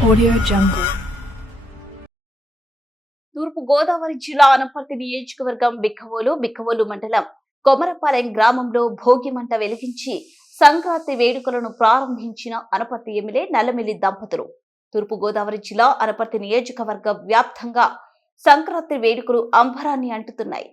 Audio Jungle. తూర్పు గోదావరి జిల్లా అనపర్తి నియోజకవర్గం బిక్కవోలు బిక్కవోలు మండలం కొమరపాలెం గ్రామంలో భోగి మంట వెలిగించి సంక్రాంతి వేడుకలను ప్రారంభించిన అనపర్తి ఎమ్మెల్యే నల్లమిల్లి దంపతులు తూర్పు గోదావరి జిల్లా అనపర్తి నియోజకవర్గ వ్యాప్తంగా సంక్రాంతి వేడుకలు అంబరాన్ని అంటుతున్నాయి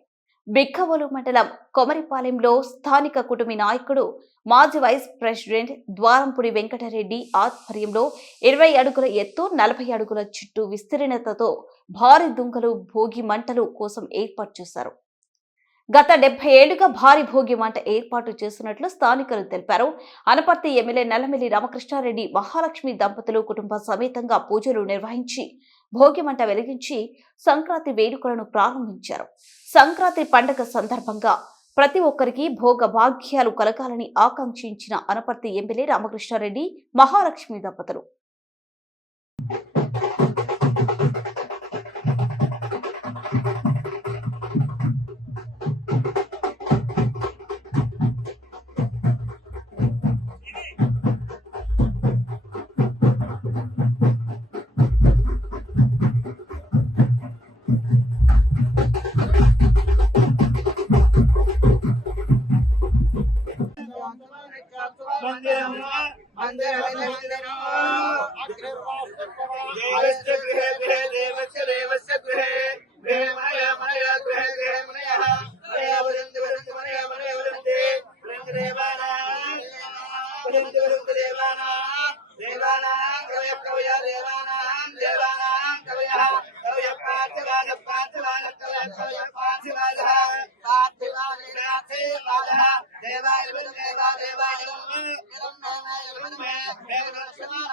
బిక్కవోలు మండలం కొమరిపాలెంలో స్థానిక కుటుంబ నాయకుడు మాజీ వైస్ ప్రెసిడెంట్ ద్వారంపుడి వెంకటరెడ్డి ఆధ్వర్యంలో ఇరవై అడుగుల ఎత్తు నలభై అడుగుల చుట్టూ విస్తీర్ణతతో భారీ దుంగలు భోగి మంటలు కోసం ఏర్పాటు చేశారు. గత డెబ్బై ఏళ్ళుగా భారీ భోగి మంట ఏర్పాటు చేస్తున్నట్లు స్థానికులు తెలిపారు. అనపర్తి ఎమ్మెల్యే నల్లమిల్లి రామకృష్ణారెడ్డి మహాలక్ష్మి దంపతులు కుటుంబ సమేతంగా పూజలు నిర్వహించి భోగిమంట వెలిగించి సంక్రాంతి వేడుకలను ప్రారంభించారు. సంక్రాంతి పండగ సందర్భంగా ప్రతి ఒక్కరికి భోగ భాగ్యాలు కలగాలని ఆకాంక్షించిన అనపర్తి ఎమ్మెల్యే రామకృష్ణారెడ్డి మహాలక్ష్మి దంపతులు. కవయ కవయ దేవానాం దేవానాం కవయ కవయ పార్థివాన పార్థివాన కవయ కవయ పార్థివాన పార్థివాన పార్థివాన దేవాయ దేవా దేవాయ శ్రీమాన్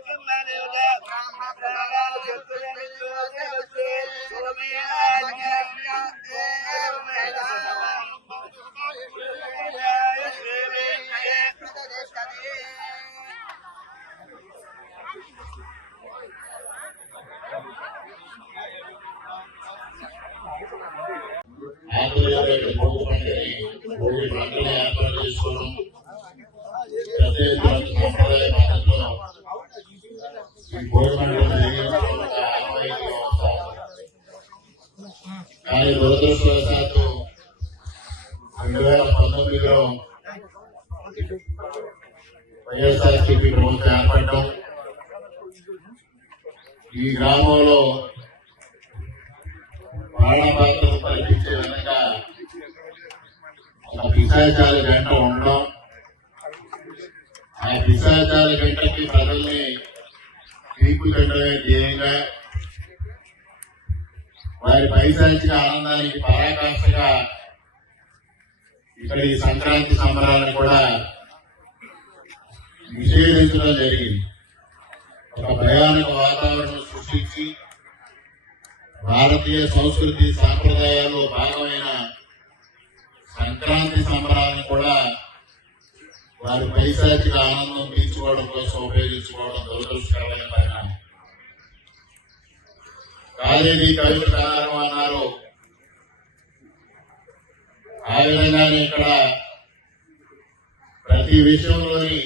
ब्रह्मा देवता ఆంధ్రప్రదేశ్ భూమి పంటని భూమి ఏర్పాటు చేసుకోవడం పెద్ద ఎత్తున సంప్రదాయ పద్ధతిలో ఈ భూమి వ్యవస్థ కానీ దురదృష్టవశాత్తు రెండు వేల పంతొమ్మిదిలో వైఎస్ఆర్సీపీ ప్రభుత్వం ఏర్పడటం ఈ గ్రామంలో ప్రాణపాత్రలు కల్పించే విధంగా ఒక పిశాచాల గంట ఉండడం ఆ పిశాచాల గంటకి ప్రజల్ని తీర్పు పెట్టడమే ధ్యేయంగా వారి పైశాచిక ఆనందానికి పరాకాష్ఠగా ఇక్కడ ఈ సంక్రాంతి సంబరాలను కూడా నిషేధించడం జరిగింది. ఒక భయానక వాతావరణం సృష్టించి భారతీయ సంస్కృతి సాంప్రదాయాల్లో భాగమైన సంక్రాంతి సంబరాన్ని కూడా వారి పైశాచిక ఆనందం తీర్చుకోవడం కోసం ఉపయోగించుకోవడం దురదృష్టకరమైన పరిణామం. కాలేజీ కవిత కళారం అన్నారు ఆ విధంగానే ఇక్కడ ప్రతి విషయంలోని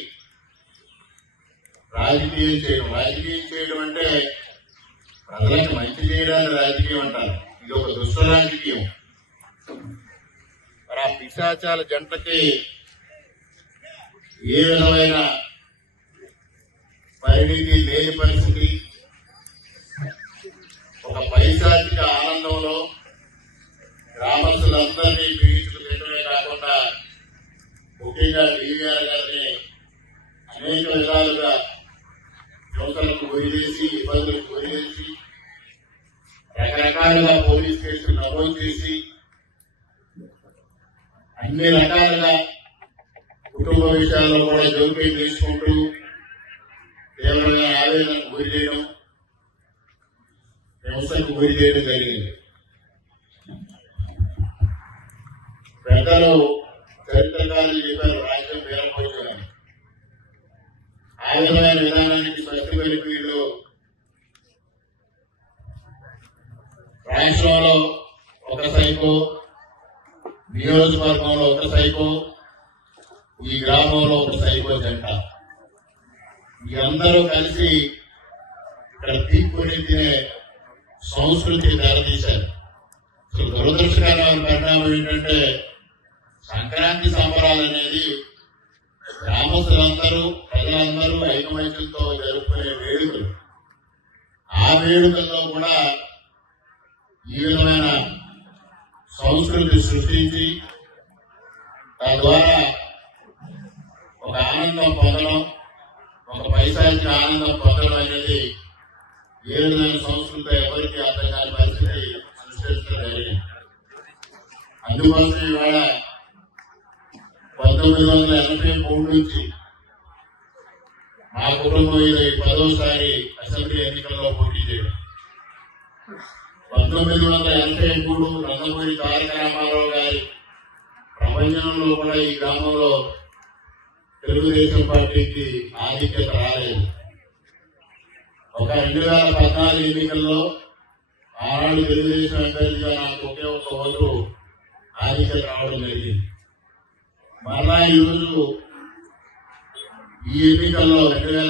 రాజకీయం చేయడం. రాజకీయం చేయడం అంటే ప్రజలకు మంచి చేయడానికి రాజకీయం అంటారు. ఇది ఒక దుష్ట రాజకీయం మరి ఆ పిశాచాల జంటకి ఏ విధమైన పరిణితి లేని పరిస్థితి? ఒక పైశాచిక ఆనందంలో గ్రామస్తులందరినీ పీడించుకు తినడమే కాకుండా ముఖ్యంగా డివిఆర్ గారిని అనేక విధాలుగా యువతలకు వదిలేసి ఇబ్బందులకు రకాలుగా పోలీస్ స్టేషన్ నమోదు చేసి అన్ని రకాలుగా కుటుంబ విషయాల్లో కూడా జోక్యం చేసుకుంటూ తీవ్రంగా ఆవేదనకు గురి చేయడం వ్యవస్థకు గురి చేయడం జరిగింది. పెద్దలు చరిత్రకారులు చెప్పారు రాజ్యం వేరపోతున్నాను ఆ విధమైన విధానానికి స్వచ్ఛమైన పలికి వీళ్ళు రాష్ట్రంలో ఒక సైకో నియోజకవర్గంలో ఒక సైకో ఈ గ్రామంలో ఒక సైకో జంట. ఈ అందరూ కలిసి ఇక్కడ తీర్పుని తినే సంస్కృతి తెరదీశారు అసలు దురదృష్టకరమైన పరిణామం ఏంటంటే సంక్రాంతి సంబరాలు అనేది గ్రామస్తులందరూ ప్రజలందరూ ఐకమత్యంతో జరుపుకునే వేడుకలు. ఆ వేడుకల్లో కూడా ఈ విధమైన సంస్కృతి సృష్టించి తద్వారా ఒక ఆనందం పొందడం ఒక పైశాచిక ఆనందం పొందడం అనేది ఏ విధమైన సంస్కృతి ఎవరికి అర్థం కాని పరిస్థితి సృష్టించడం జరిగింది. అందుకోసం ఇవాళ పంతొమ్మిది వందల ఎనభై మూడు నుంచి మా కుటుంబం ఇది పదోసారి అసెంబ్లీ ఎన్నికల్లో పోటీ చేయడం. పంతొమ్మిది వందల ఎనభై మూడు నందమూరి తారక రామారావు గారి ప్రపంచంలో కూడా ఈ గ్రామంలో తెలుగుదేశం పార్టీకి ఆధిక్యత రాలేదు ఒక రెండు వేల పద్నాలుగు ఎన్నికల్లో ఆనాడు తెలుగుదేశం అభ్యర్థిగా నాకు ఒకే ఒక ఓటు ఆధిక్యత రావడం జరిగింది మరలా ఈరోజు ఈ ఎన్నికల్లో రెండు వేల